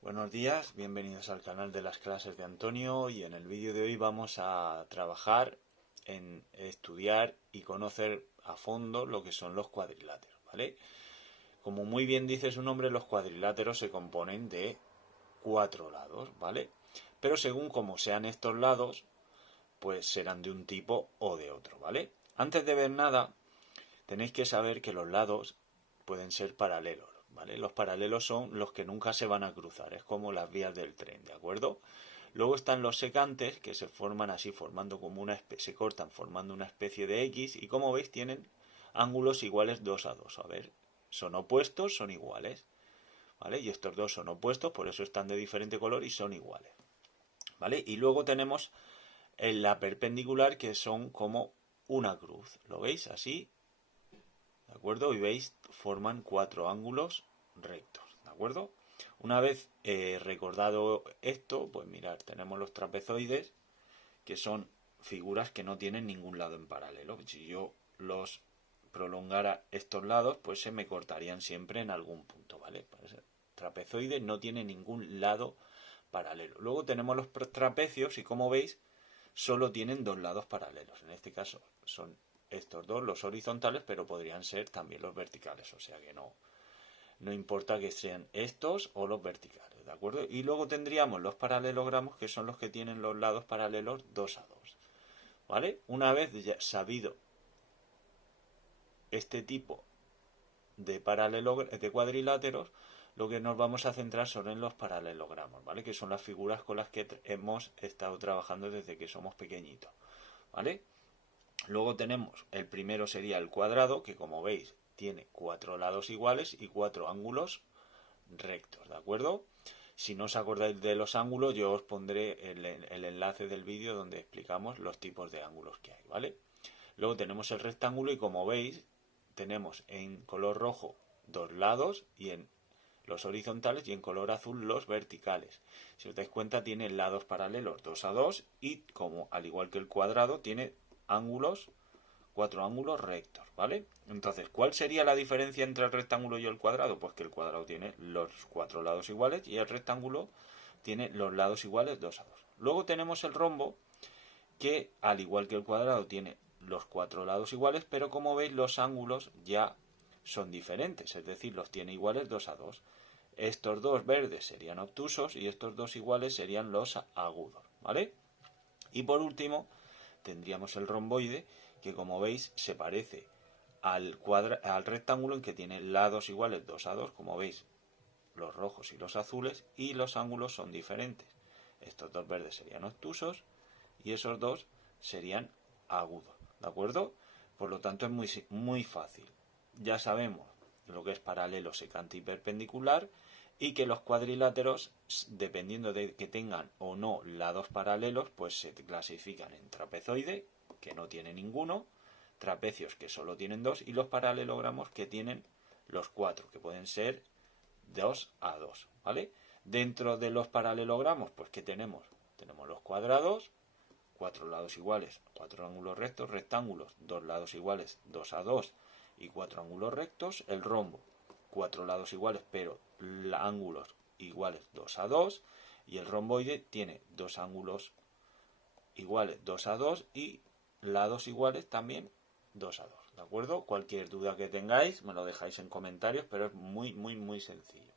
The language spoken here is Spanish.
Buenos días, bienvenidos al canal de las clases de Antonio y en el vídeo de hoy vamos a trabajar en estudiar y conocer a fondo lo que son los cuadriláteros, ¿vale? Como muy bien dice su nombre, los cuadriláteros se componen de 4 lados, ¿vale? Pero según como sean estos lados, pues serán de un tipo o de otro, ¿vale? Antes de ver nada, tenéis que saber que los lados pueden ser paralelos, ¿vale? Los paralelos son los que nunca se van a cruzar, es como las vías del tren, ¿de acuerdo? Luego están los secantes, que se forman así, formando como se cortan formando una especie de X, y como veis tienen ángulos iguales 2 a 2. A ver, son opuestos, son iguales, ¿vale? Y estos dos son opuestos, por eso están de diferente color y son iguales, ¿vale? Y luego tenemos en la perpendicular, que son como una cruz, ¿lo veis? Así, ¿de acuerdo? Y veis, forman 4 ángulos rectos, ¿de acuerdo? Una vez recordado esto, pues mirad, tenemos los trapezoides, que son figuras que no tienen ningún lado en paralelo. Si yo los prolongara estos lados, pues se me cortarían siempre en algún punto, ¿vale? Pues el trapezoide no tiene ningún lado paralelo. Luego tenemos los trapecios y como veis, solo tienen 2 lados paralelos. En este caso son estos dos los horizontales, pero podrían ser también los verticales, o sea que no importa que sean estos o los verticales, ¿de acuerdo? Y luego tendríamos los paralelogramos, que son los que tienen los lados paralelos 2 a 2, ¿vale? Una vez ya sabido este tipo de cuadriláteros, lo que nos vamos a centrar son en los paralelogramos, ¿vale? Que son las figuras con las que hemos estado trabajando desde que somos pequeñitos, ¿vale? Luego tenemos, el primero sería el cuadrado, que como veis tiene 4 lados iguales y 4 ángulos rectos, ¿de acuerdo? Si no os acordáis de los ángulos, yo os pondré el enlace del vídeo donde explicamos los tipos de ángulos que hay, ¿vale? Luego tenemos el rectángulo y como veis, tenemos en color rojo 2 lados y en los horizontales y en color azul los verticales. Si os dais cuenta, tiene lados paralelos 2 a 2 y como al igual que el cuadrado, tiene ángulos 4 ángulos rectos, ¿vale? Entonces, ¿cuál sería la diferencia entre el rectángulo y el cuadrado? Pues que el cuadrado tiene los 4 lados iguales y el rectángulo tiene los lados iguales 2 a 2. Luego tenemos el rombo, que al igual que el cuadrado tiene los 4 lados iguales, pero como veis los ángulos ya son diferentes, es decir, los tiene iguales 2 a 2. Estos dos verdes serían obtusos y estos dos iguales serían los agudos, ¿vale? Y por último, tendríamos el romboide, que como veis se parece al rectángulo en que tiene lados iguales 2 a 2, como veis, los rojos y los azules, y los ángulos son diferentes. Estos dos verdes serían obtusos y esos dos serían agudos, ¿de acuerdo? Por lo tanto es muy fácil. Ya sabemos lo que es paralelo, secante y perpendicular, y que los cuadriláteros, dependiendo de que tengan o no lados paralelos, pues se clasifican en trapezoide, que no tiene ninguno, trapecios, que solo tienen dos, y los paralelogramos, que tienen los 4, que pueden ser 2 a 2, ¿vale? Dentro de los paralelogramos, pues ¿qué tenemos? Tenemos los cuadrados, 4 lados iguales, 4 ángulos rectos, rectángulos, 2 lados iguales, 2 a 2 y 4 ángulos rectos, el rombo, 4 lados iguales, pero ángulos iguales 2 a 2, y el romboide tiene 2 ángulos iguales 2 a 2 y lados iguales también 2 a 2, ¿de acuerdo? Cualquier duda que tengáis me lo dejáis en comentarios, pero es muy sencillo.